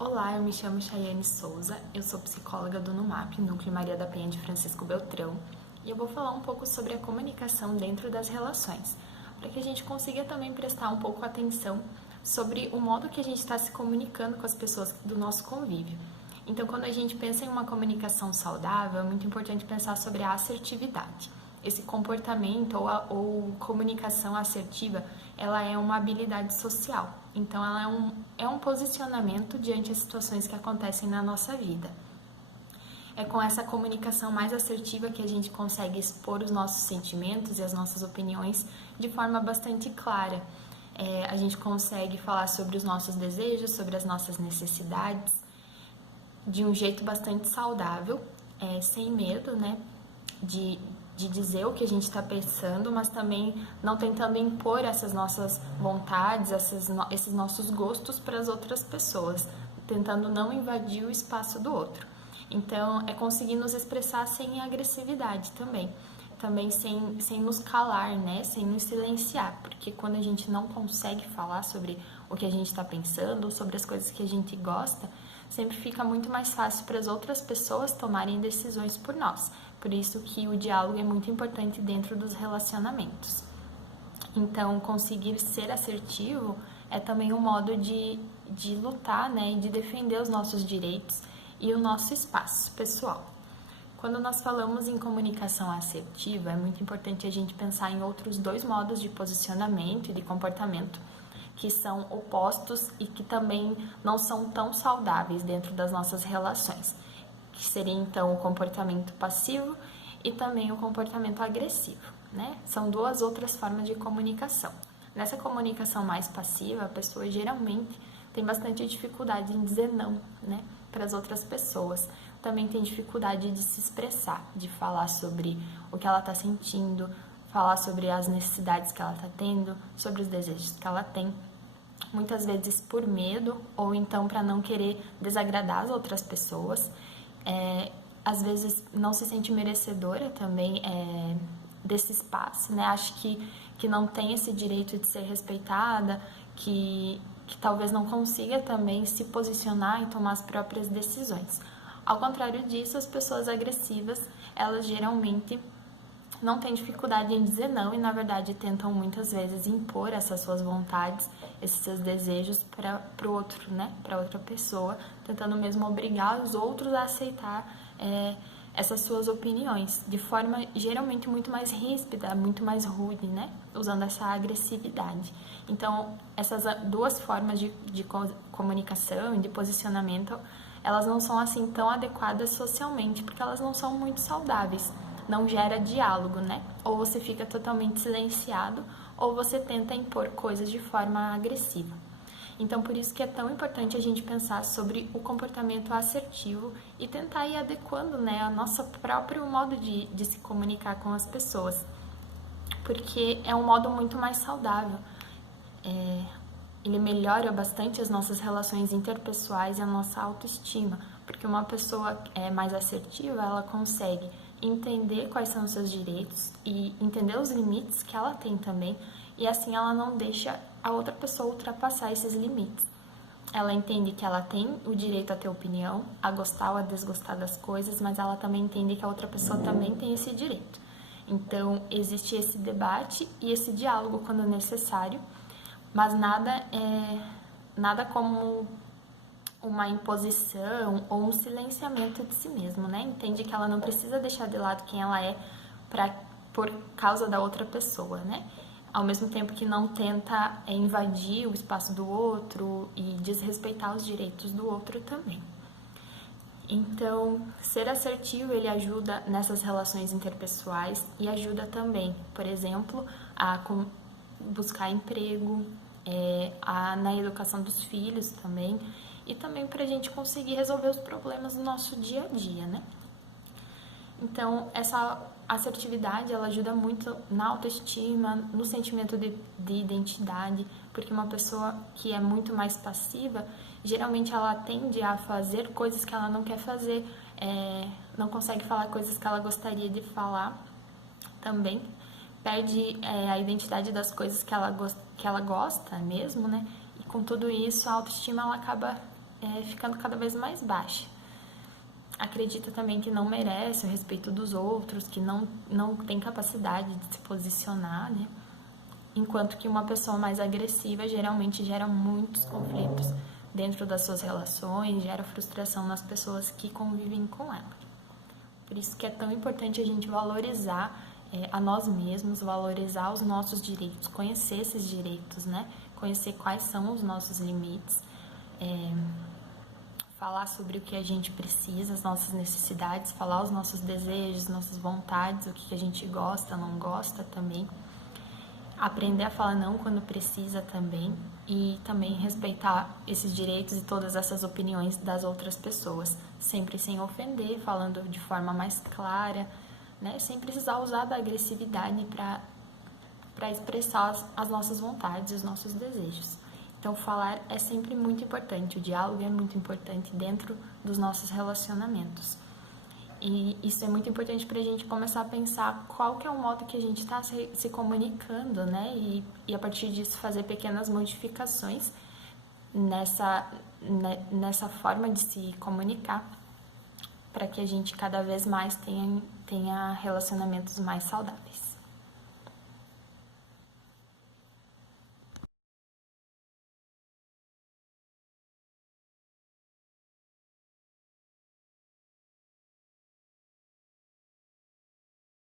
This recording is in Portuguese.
Olá, eu me chamo Chayane Souza, eu sou psicóloga do NUMAP, Núcleo Maria da Penha de Francisco Beltrão, e eu vou falar um pouco sobre a comunicação dentro das relações, para que a gente consiga também prestar um pouco atenção sobre o modo que a gente está se comunicando com as pessoas do nosso convívio. Então, quando a gente pensa em uma comunicação saudável, é muito importante pensar sobre a assertividade. Esse comportamento ou comunicação assertiva, ela é uma habilidade social. Então, ela é um posicionamento diante das situações que acontecem na nossa vida. É com essa comunicação mais assertiva que a gente consegue expor os nossos sentimentos e as nossas opiniões de forma bastante clara. A gente consegue falar sobre os nossos desejos, sobre as nossas necessidades, de um jeito bastante saudável, sem medo, né, de dizer o que a gente está pensando, mas também não tentando impor essas nossas vontades, esses nossos gostos para as outras pessoas, tentando não invadir o espaço do outro. Então, é conseguir nos expressar sem agressividade também sem nos calar, né, sem nos silenciar, porque quando a gente não consegue falar sobre o que a gente está pensando, ou sobre as coisas que a gente gosta, sempre fica muito mais fácil para as outras pessoas tomarem decisões por nós. Por isso que o diálogo é muito importante dentro dos relacionamentos. Então, conseguir ser assertivo é também um modo de lutar, né, e de defender os nossos direitos e o nosso espaço pessoal. Quando nós falamos em comunicação assertiva, é muito importante a gente pensar em outros dois modos de posicionamento e de comportamento que são opostos e que também não são tão saudáveis dentro das nossas relações, que seria então o comportamento passivo e também o comportamento agressivo, né? São duas outras formas de comunicação. Nessa comunicação mais passiva, a pessoa geralmente tem bastante dificuldade em dizer não, né, para as outras pessoas. Também tem dificuldade de se expressar, de falar sobre o que ela está sentindo, falar sobre as necessidades que ela está tendo, sobre os desejos que ela tem. Muitas vezes por medo ou então para não querer desagradar as outras pessoas. Às vezes não se sente merecedora também desse espaço, né? Acho que não tem esse direito de ser respeitada, que talvez não consiga também se posicionar e tomar as próprias decisões. Ao contrário disso, as pessoas agressivas, elas geralmente não têm dificuldade em dizer não e, na verdade, tentam muitas vezes impor essas suas vontades, esses seus desejos para o outro, né? Para outra pessoa, tentando mesmo obrigar os outros a aceitar essas suas opiniões, de forma geralmente muito mais ríspida, muito mais rude, né? Usando essa agressividade. Então, essas duas formas de comunicação e de posicionamento, elas não são assim tão adequadas socialmente, porque elas não são muito saudáveis, não gera diálogo, né? Ou você fica totalmente silenciado, ou você tenta impor coisas de forma agressiva. Então, por isso que é tão importante a gente pensar sobre o comportamento assertivo e tentar ir adequando, né, o nosso próprio modo de se comunicar com as pessoas, porque é um modo muito mais saudável. Ele melhora bastante as nossas relações interpessoais e a nossa autoestima, porque uma pessoa mais assertiva, ela consegue entender quais são os seus direitos e entender os limites que ela tem também, e assim ela não deixa a outra pessoa ultrapassar esses limites. Ela entende que ela tem o direito a ter opinião, a gostar ou a desgostar das coisas, mas ela também entende que a outra pessoa também tem esse direito. Então, existe esse debate e esse diálogo quando necessário, mas nada como uma imposição ou um silenciamento de si mesmo, né? Entende que ela não precisa deixar de lado quem ela é por causa da outra pessoa, né? Ao mesmo tempo que não tenta invadir o espaço do outro e desrespeitar os direitos do outro também. Então, ser assertivo, ele ajuda nessas relações interpessoais e ajuda também, por exemplo, a buscar emprego, na educação dos filhos também, e também para a gente conseguir resolver os problemas do nosso dia a dia, né? Então, essa assertividade, ela ajuda muito na autoestima, no sentimento de identidade, porque uma pessoa que é muito mais passiva, geralmente ela tende a fazer coisas que ela não quer fazer, não consegue falar coisas que ela gostaria de falar, também perde a identidade das coisas que ela gosta mesmo, né? E com tudo isso, a autoestima ela acaba ficando cada vez mais baixa. Acredita também que não merece o respeito dos outros, que não tem capacidade de se posicionar, né? Enquanto que uma pessoa mais agressiva geralmente gera muitos conflitos dentro das suas relações, gera frustração nas pessoas que convivem com ela. Por isso que é tão importante a gente valorizar a nós mesmos, valorizar os nossos direitos, conhecer esses direitos, né? Conhecer quais são os nossos limites, falar sobre o que a gente precisa, as nossas necessidades, falar os nossos desejos, nossas vontades, o que a gente gosta, não gosta também. Aprender a falar não quando precisa também e também respeitar esses direitos e todas essas opiniões das outras pessoas, sempre sem ofender, falando de forma mais clara, né? Sem precisar usar da agressividade para expressar as nossas vontades e os nossos desejos. Então, falar é sempre muito importante, o diálogo é muito importante dentro dos nossos relacionamentos. E isso é muito importante para a gente começar a pensar qual que é o modo que a gente está se comunicando, né? E a partir disso fazer pequenas modificações nessa forma de se comunicar para que a gente cada vez mais tenha relacionamentos mais saudáveis.